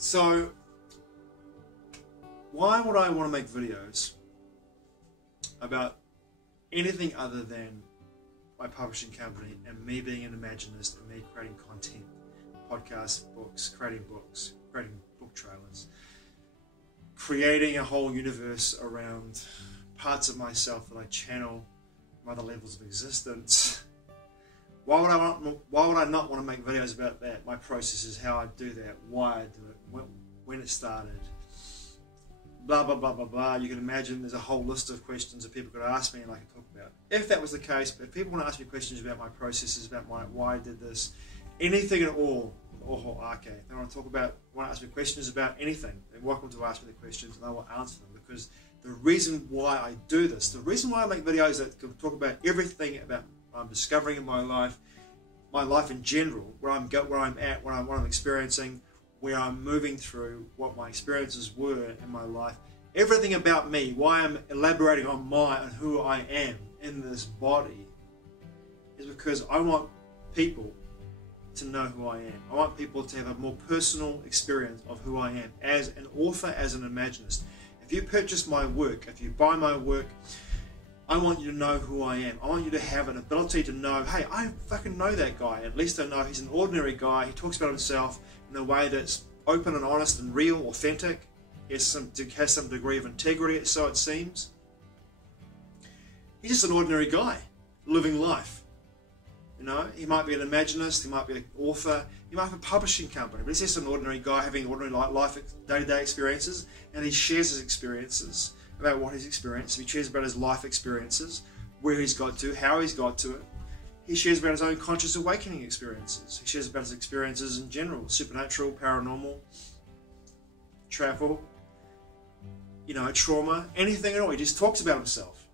So, why would I want to make videos about anything other than my publishing company and me being an imaginist and me creating content, podcasts, books, creating book trailers, creating a whole universe around parts of myself that I channel from other levels of existence? Why would I not want to make videos about that? My processes, how I do that, why I do it, when it started, blah blah blah blah blah. You can imagine there's a whole list of questions that people could ask me and I could talk about. If that was the case, but if people want to ask me questions about my processes, about why I did this, anything at all, okay, if they want to ask me questions about anything, they're welcome to ask me the questions and I will answer them, because the reason why I do this, the reason why I make videos that can talk about everything about what I'm discovering in my life in general, where I'm at, what I'm experiencing, where I'm moving through, what my experiences were in my life, everything about me, why I'm elaborating on who I am in this body, is because I want people to know who I am. I want people to have a more personal experience of who I am as an author, as an imaginist. If you purchase my work, if you buy my work, I want you to know who I am. I want you to have an ability to know, hey, I fucking know that guy. At least I know he's an ordinary guy. He talks about himself in a way that's open and honest and real, authentic. He has some degree of integrity, so it seems. He's just an ordinary guy, living life. You know, he might be an imaginist, he might be an author, he might have a publishing company, but he's just an ordinary guy having ordinary life, day-to-day experiences, and he shares his experiences about what he's experienced. He shares about his life experiences, where he's got to, how he's got to it. He shares about his own conscious awakening experiences. He shares about his experiences in general, supernatural, paranormal, travel, you know, trauma, anything at all. He just talks about himself.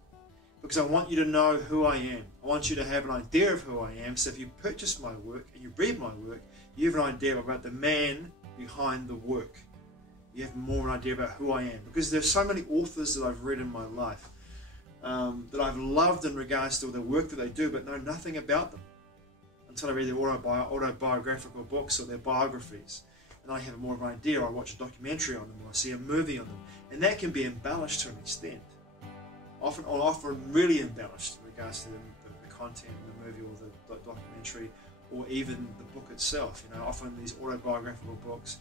Because I want you to know who I am. I want you to have an idea of who I am. So if you purchase my work and you read my work, you have an idea about the man behind the work. You have more of an idea about who I am. Because there's so many authors that I've read in my life that I've loved in regards to the work that they do, but know nothing about them until I read their autobiographical books or their biographies. And I have more of an idea. I watch a documentary on them, or I see a movie on them. And that can be embellished to an extent. Often really embellished in regards to the content of the movie or the documentary, or even the book itself. You know, often these autobiographical books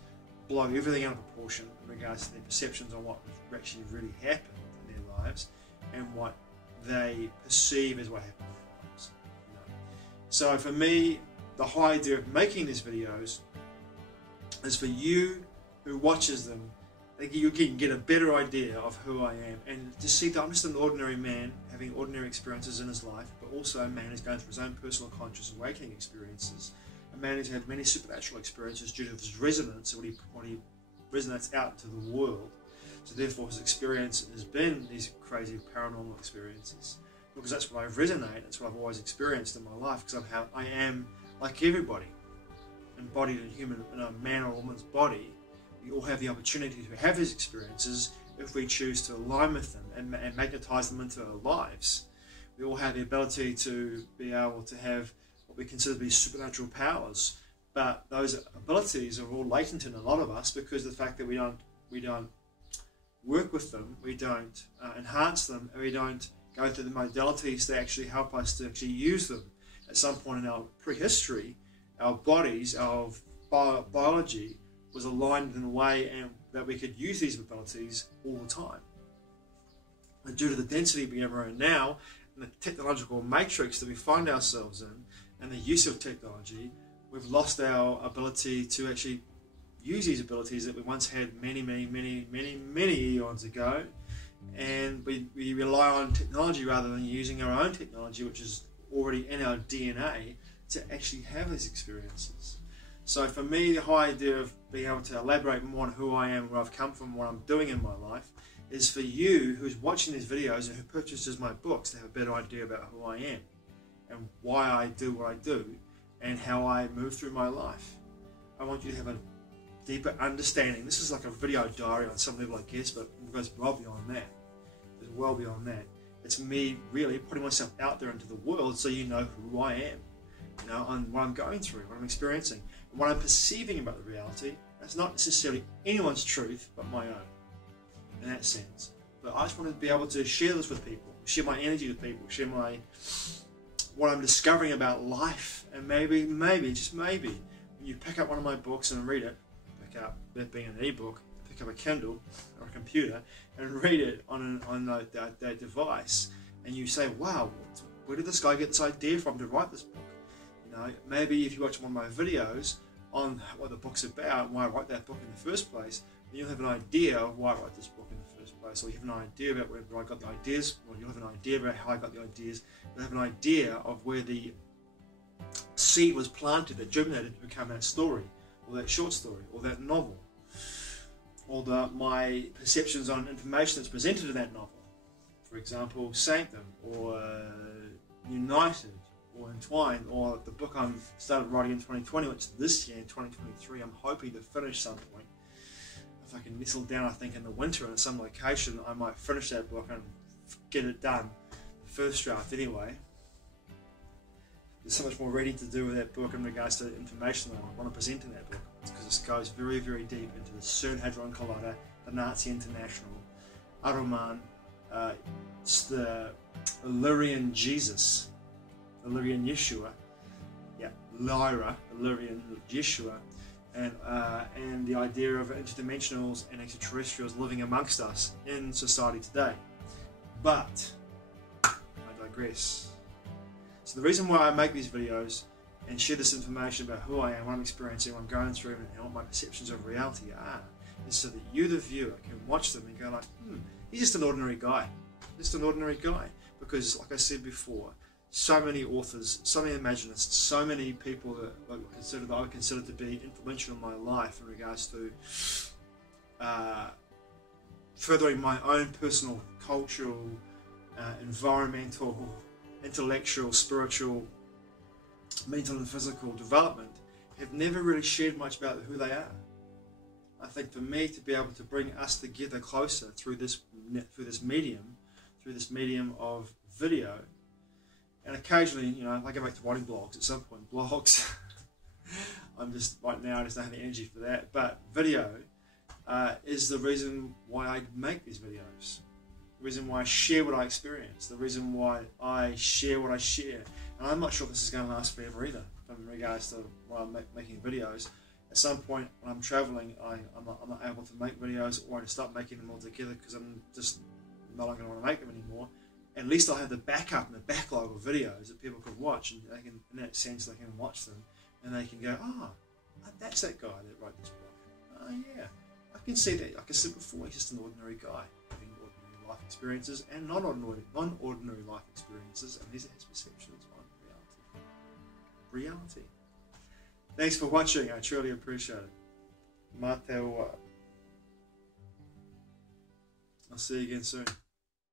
blow everything out of proportion in regards to their perceptions on what actually really happened in their lives and what they perceive as what happened in their lives. You know? So for me, the whole idea of making these videos is for you who watches them, you can get a better idea of who I am, and to see that I'm just an ordinary man having ordinary experiences in his life, but also a man who's going through his own personal conscious awakening experiences, a man who's had many supernatural experiences due to his resonance, what he resonates out into the world. So therefore his experience has been these crazy paranormal experiences, because that's what I resonate, that's what I've always experienced in my life, because I am like everybody, embodied in a man or woman's body. We all have the opportunity to have these experiences if we choose to align with them and magnetize them into our lives. We all have the ability to be able to have what we consider to be supernatural powers, but those abilities are all latent in a lot of us because of the fact that we don't work with them, we don't enhance them, and we don't go through the modalities that actually help us to actually use them. At some point in our prehistory, our bodies, our biology was aligned in a way that we could use these abilities all the time. And due to the density we have around now, and the technological matrix that we find ourselves in, and the use of technology, we've lost our ability to actually use these abilities that we once had many eons ago. And we rely on technology rather than using our own technology, which is already in our DNA, to actually have these experiences. So for me, the whole idea of being able to elaborate more on who I am, where I've come from, what I'm doing in my life, is for you who's watching these videos and who purchases my books to have a better idea about who I am and why I do what I do and how I move through my life. I want you to have a deeper understanding. This is like a video diary on some level, I guess, but it goes well beyond that. It's well beyond that. It's me really putting myself out there into the world so you know who I am. you know, on what I'm going through, what I'm experiencing, and what I'm perceiving about the reality. That's not necessarily anyone's truth, but my own, in that sense. But I just want to be able to share this with people, share my energy with people, share what I'm discovering about life. And maybe, just maybe, when you pick up one of my books and read it, pick up that being an e-book, pick up a Kindle or a computer and read it on that device, and you say, wow, where did this guy get this idea from to write this book? You know, maybe if you watch one of my videos on what the book's about and why I wrote that book in the first place, then you'll have an idea of why I wrote this book in the first place, or you have an idea about where I got the ideas, or you'll have an idea about how I got the ideas, you'll have an idea of where the seed was planted that germinated to become that story, or that short story, or that novel, or my perceptions on information that's presented in that novel. For example, Sanctum, or United, or Entwined, or the book I started writing in 2020, which this year in 2023 I'm hoping to finish some point. If I can nestle down, I think in the winter in some location, I might finish that book and get it done. The first draft anyway. There's so much more reading to do with that book in regards to the information that I want to present in that book, because this goes very, very deep into the CERN Hadron Collider, the Nazi International, Aruman, the Illyrian Jesus, Illyrian Yeshua, Lyra, Illyrian Yeshua, and the idea of interdimensionals and extraterrestrials living amongst us in society today. But I digress. So the reason why I make these videos and share this information about who I am, what I'm experiencing, what I'm going through, and what my perceptions of reality are, is so that you, the viewer, can watch them and go like, he's just an ordinary guy. Just an ordinary guy. Because, like I said before, so many authors, so many imaginists, so many people that I would consider to be influential in my life in regards to furthering my own personal, cultural, environmental, intellectual, spiritual, mental and physical development, have never really shared much about who they are. I think for me to be able to bring us together closer through this medium of video, and occasionally, you know, I go back to writing blogs at some point. Blogs, I just don't have the energy for that. But video is the reason why I make these videos. The reason why I share what I experience. The reason why I share what I share. And I'm not sure if this is going to last forever either, in regards to while I'm making videos. At some point when I'm traveling, I'm not able to make videos, or I stop making them altogether because I'm just no longer want to make them anymore. At least I'll have the backup and the backlog of videos that people can watch, and they can, in that sense, they can watch them and they can go, that's that guy that wrote this book. Oh yeah, I can see that. Like I said before, he's just an ordinary guy having ordinary life experiences and non-ordinary life experiences, and these are his perceptions on reality. Thanks for watching. I truly appreciate it. Mā te ua. I'll see you again soon.